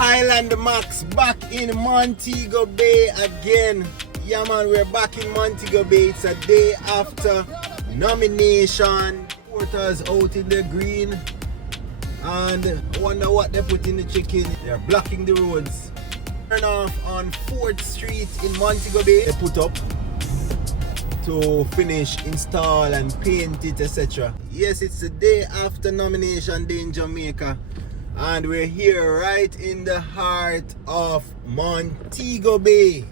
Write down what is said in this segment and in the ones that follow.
Island Max back in Montego Bay again. Yeah man, we're back in Montego Bay. It's a day after nomination. Supporters out in the green. And I wonder what they put in the chicken. They're blocking the roads. Turn off on 4th Street in Montego Bay. They put up to finish, install and paint it, etc. Yes, it's the day after nomination day in Jamaica. And we're here right in the heart of Montego Bay.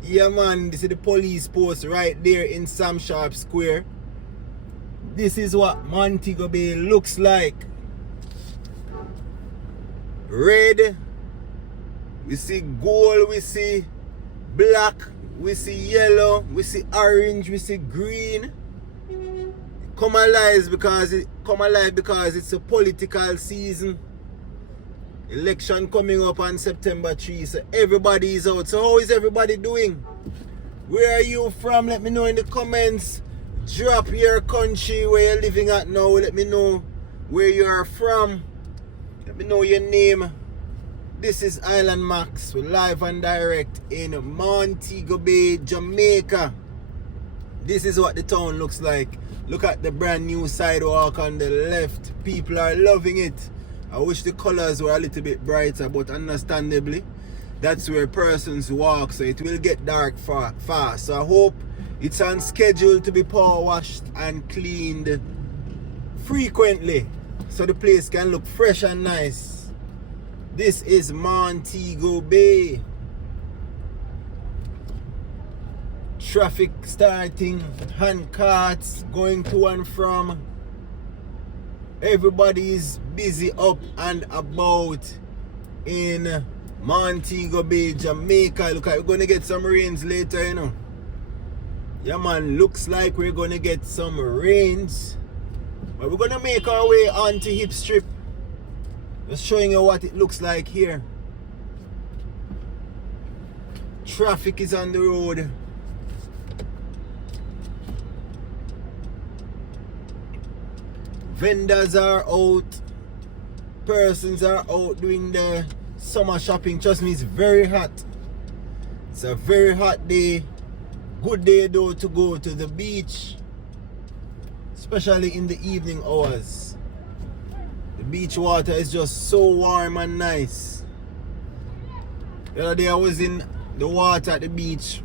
Yeah man, this is the police post right there in Sam Sharpe Square. This is what Montego Bay looks like. Red, we see gold, we see black, we see yellow, we see orange, we see green. Come alive because it's a political season. Election coming up on September 3, so everybody is out. So how is everybody doing? Where are you from? Let me know in the comments. Drop your country where you're living at now. Let me know where you are from. Let me know your name. This is Island Max. We're live and direct in Montego Bay, Jamaica. This is what the town looks like. Look at the brand new sidewalk on the left. People are loving it. I wish the colors were a little bit brighter, but understandably, that's where persons walk, so it will get dark fast. So I hope it's on schedule to be power washed and cleaned frequently, so the place can look fresh and nice. This is Montego Bay. Traffic starting, hand carts going to and from. Everybody is busy up and about in Montego Bay, Jamaica. Look, we're going to get some rains later, you know. Yeah man, looks like we're going to get some rains. But we're going to make our way onto Hip Strip. Just showing you what it looks like here. Traffic is on the road. Vendors are out. Persons are out doing their summer shopping. Trust me, it's very hot. It's a very hot day. Good day though to go to the beach, especially in the evening hours. The beach water is just so warm and nice. The other day I was in the water at the beach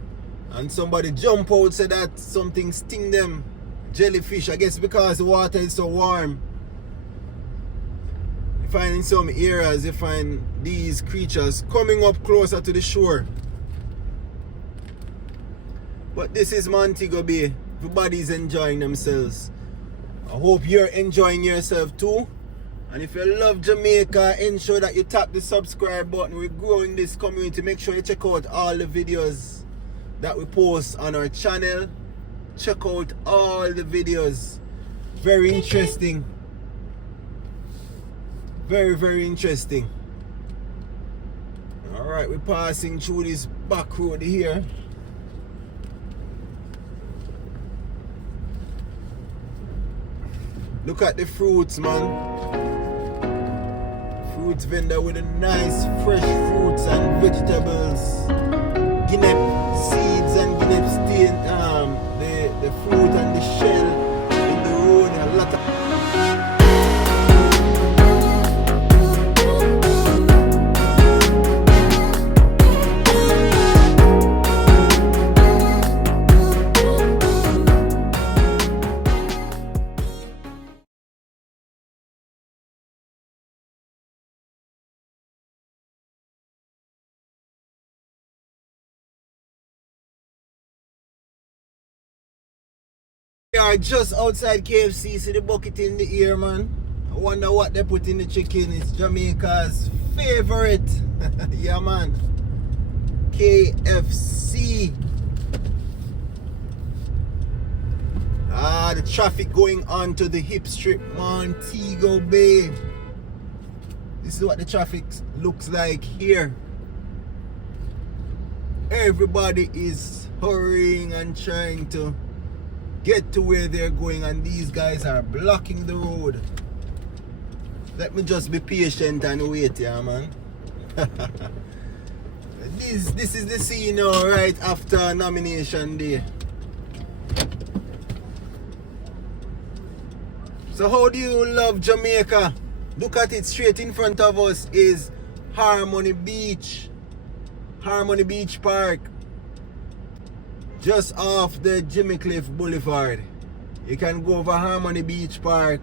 and somebody jumped out, said that something sting them. Jellyfish, I guess because the water is so warm. You find in some areas, you find these creatures coming up closer to the shore. But this is Montego Bay. Everybody's enjoying themselves. I hope you're enjoying yourself too. And if you love Jamaica, ensure that you tap the subscribe button. We're growing this community. Make sure you check out all the videos that we post on our channel. Check out all the videos. Very interesting. Very, very interesting. Alright, we're passing through this back road here. Look at the fruits, man. Fruits vendor with a nice fresh fruits and vegetables. Guinea seeds and guinea stain. The fruit and the shell in the road, a lot of We are just outside KFC. See the bucket in the ear, man. I wonder what they put in the chicken. It's Jamaica's favorite. Yeah, man. KFC. The traffic going on to the Hip Strip, Montego Bay. This is what the traffic looks like here. Everybody is hurrying and trying to get to where they're going, and these guys are blocking the road. Let me just be patient and wait, yeah, man. This is the scene now, right after nomination day. So how do you love Jamaica? Look at it, straight in front of us is Harmony Beach. Harmony Beach Park. Just off the Jamaica Boulevard. You can go over Harmony Beach Park.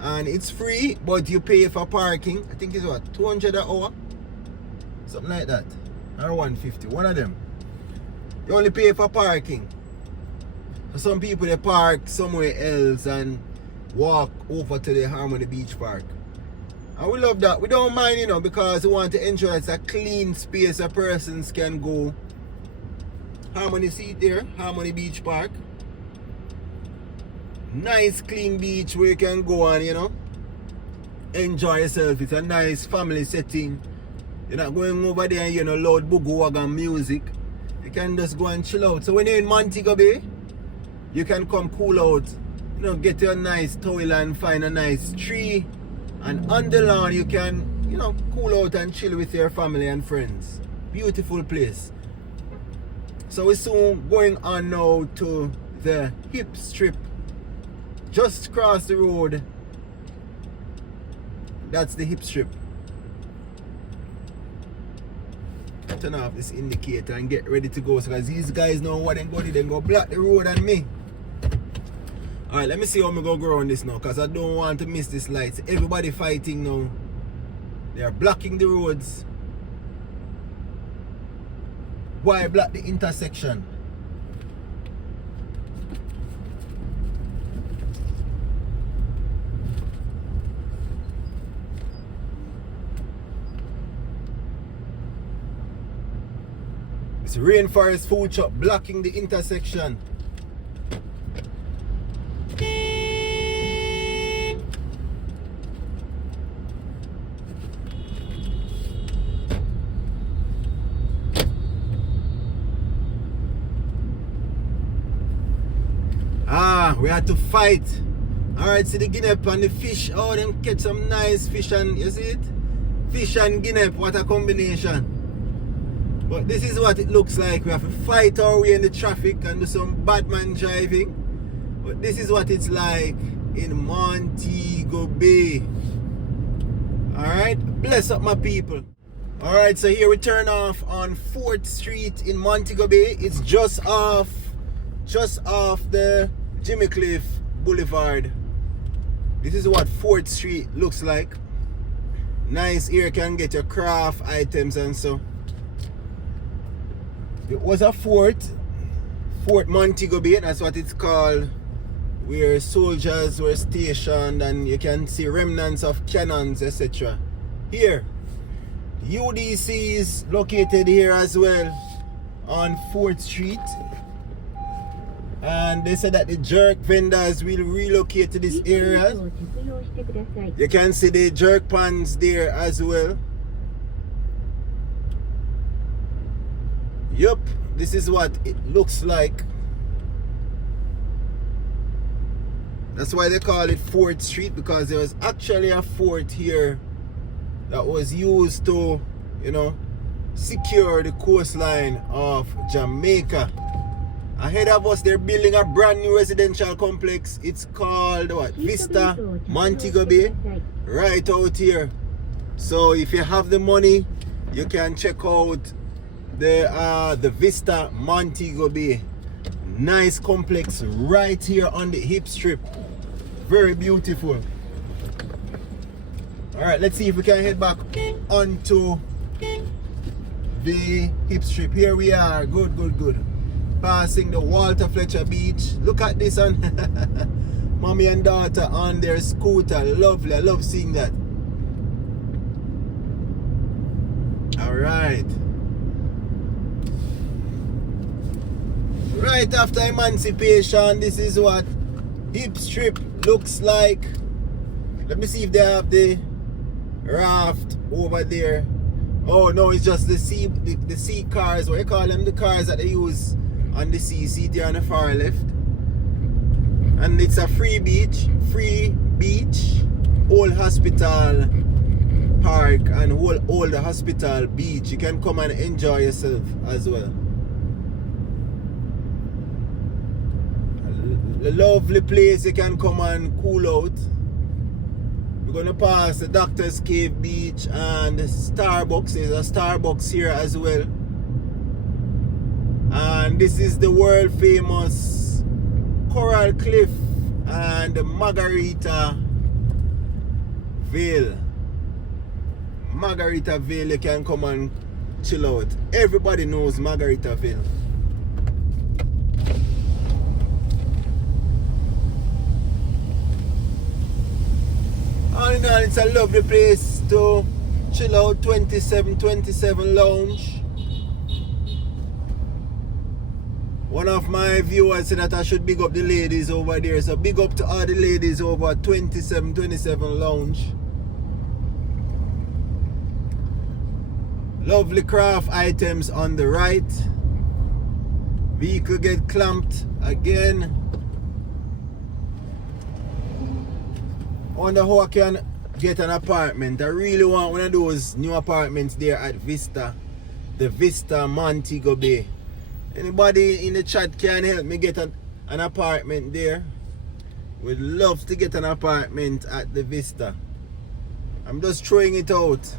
And it's free, but you pay for parking. I think it's what, 200 an hour? Something like that. Or 150, one of them. You only pay for parking. So some people they park somewhere else and walk over to the Harmony Beach Park. And we love that. We don't mind, you know, because we want to ensure it's a clean space a persons can go. Harmony seat there, Harmony Beach Park. Nice clean beach where you can go and, you know, enjoy yourself. It's a nice family setting. You're not going over there and, you know, loud boogie wagon music. You can just go and chill out. So when you're in Montego Bay, you can come cool out. You know, get your nice towel and find a nice tree. And on the lawn you can, you know, cool out and chill with your family and friends. Beautiful place. So we're soon going on now to the hip strip. Just across the road. That's the hip strip. Turn off this indicator and get ready to go. So because these guys know what they're going to do. They go block the road and me. Alright, let me see how I'm going to go around this now. Because I don't want to miss this light. Everybody fighting now. They are blocking the roads. Why block the intersection? It's Rainforest Food Shop blocking the intersection. We had to fight. Alright, see the guinea and the fish. Oh, them catch some nice fish and you see it? Fish and guinea, what a combination. But this is what it looks like. We have to fight our way in the traffic and do some bad man driving. But this is what it's like in Montego Bay. Alright, bless up my people. Alright, so here we turn off on 4th Street in Montego Bay. It's just off the Jamaica Boulevard. This is what 4th Street looks like. Nice here, can get your craft items and so. It was a Fort Montego Bay, that's what it's called, where soldiers were stationed and you can see remnants of cannons, etc. Here, UDC is located here as well on 4th Street. And they said that the jerk vendors will relocate to this area. You can see the jerk pans there as well. Yup, this is what it looks like. That's why they call it 4th Street, because there was actually a fort here that was used to, you know, secure the coastline of Jamaica. Ahead of us, they're building a brand new residential complex. It's called what? Vista Montego Bay, right out here. So if you have the money, you can check out the Vista Montego Bay. Nice complex right here on the hip strip. Very beautiful. Alright, let's see if we can head back onto the hip strip. Here we are. Good, good, good. Passing the Walter Fletcher Beach. Look at this one. Mommy and daughter on their scooter. Lovely. I love seeing that. Alright. Right after emancipation, this is what hip strip looks like. Let me see if they have the raft over there. Oh no, it's just the sea cars. What you call them? The cars that they use on the sea. See there on the far left. And it's a free beach. old hospital park and old hospital beach. You can come and enjoy yourself as well. A lovely place you can come and cool out. We're gonna pass the Doctor's Cave Beach and Starbucks. There's a Starbucks here as well. And this is the world famous Coral Cliff and Margarita Vale. Margarita Vale, you can come and chill out. Everybody knows Margarita Vale. All in all, it's a lovely place to chill out. 2727 Lounge. One of my viewers said that I should big up the ladies over there. So big up to all the ladies over at 2727 Lounge. Lovely craft items on the right. Vehicle get clamped again. Wonder how I can get an apartment. I really want one of those new apartments there at Vista. The Vista Montego Bay. Anybody in the chat can help me get an apartment there? Would love to get an apartment at the Vista. I'm just throwing it out.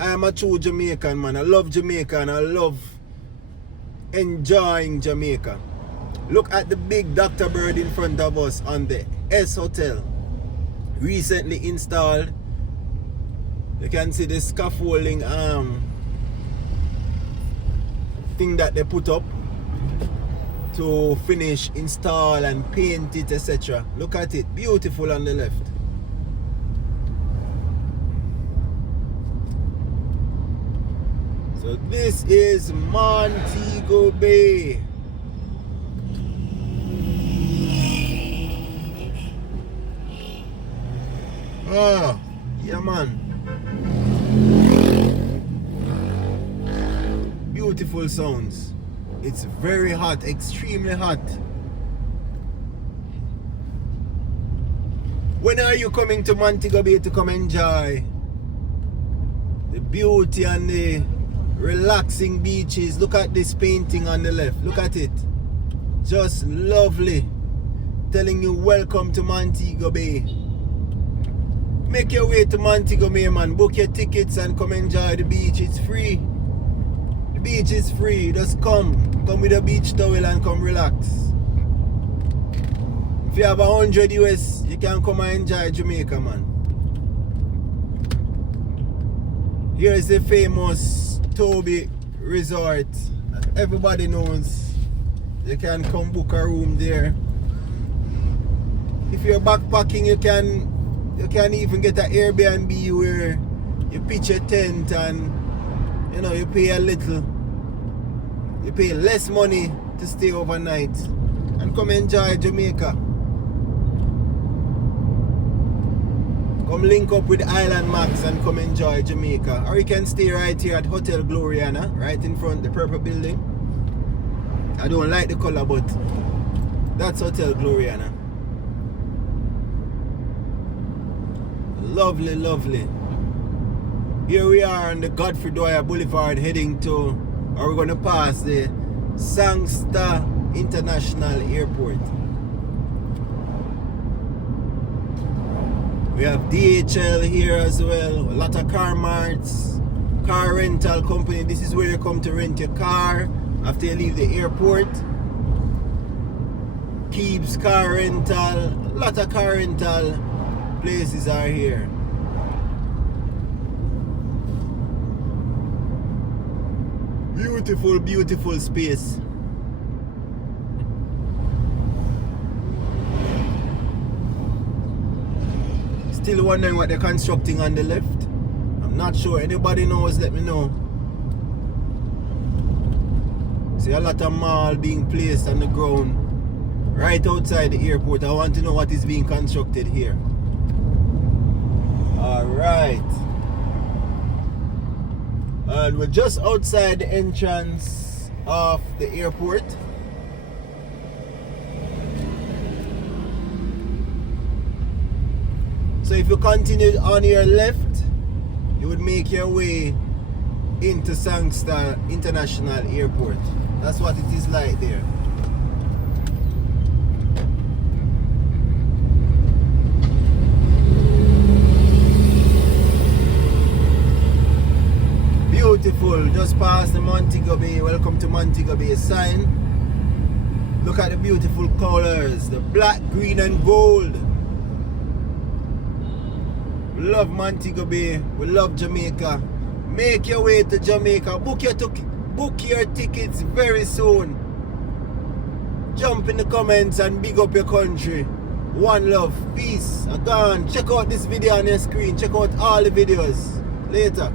I am a true Jamaican man. I love Jamaica and I love enjoying Jamaica. Look at the big Dr. Bird in front of us on the S Hotel. Recently installed. You can see the scaffolding thing that they put up to finish, install and paint it, etc. Look at it. Beautiful on the left. So this is Montego Bay. Oh, yeah man. Beautiful sounds. It's very hot, extremely hot. When are you coming to Montego Bay to come enjoy the beauty and the relaxing beaches? Look at this painting on the left. Look at it. Just lovely. Telling you welcome to Montego Bay. Make your way to Montego Bay, man. Book your tickets and come enjoy the beach. It's free. The beach is free. Just come. Come with a beach towel and come relax. If you have 100 US, you can come and enjoy Jamaica, man. Here is the famous Toby Resort. Everybody knows. You can come book a room there. If you're backpacking, you can even get an Airbnb where you pitch a tent and you know you pay a little. You pay less money to stay overnight and come enjoy Jamaica. Come link up with Island Max and come enjoy Jamaica. Or you can stay right here at Hotel Gloriana, right in front of the purple building. I don't like the color, but that's Hotel Gloriana. Lovely, lovely. Here we are on the Godfrey Dwyer Boulevard heading to, or we're going to pass the Sangster International Airport. We have DHL here as well, a lot of car marts, car rental company. This is where you come to rent your car after you leave the airport. Keeps car rental, a lot of car rental places are here. Beautiful, beautiful space. Still wondering what they're constructing on the left. I'm not sure. Anybody knows, let me know. See a lot of mall being placed on the ground right outside the airport. I want to know what is being constructed here. Alright. And we're just outside the entrance of the airport. So if you continue on your left, you would make your way into Sangster International Airport. That's what it is like there. Beautiful, just past the Montego Bay. Welcome to Montego Bay sign. Look at the beautiful colors, the black, green and gold. We love Montego Bay, we love Jamaica. Make your way to Jamaica, book your tickets very soon. Jump in the comments and big up your country. One love, peace, gone. Check out this video on your screen, check out all the videos. Later.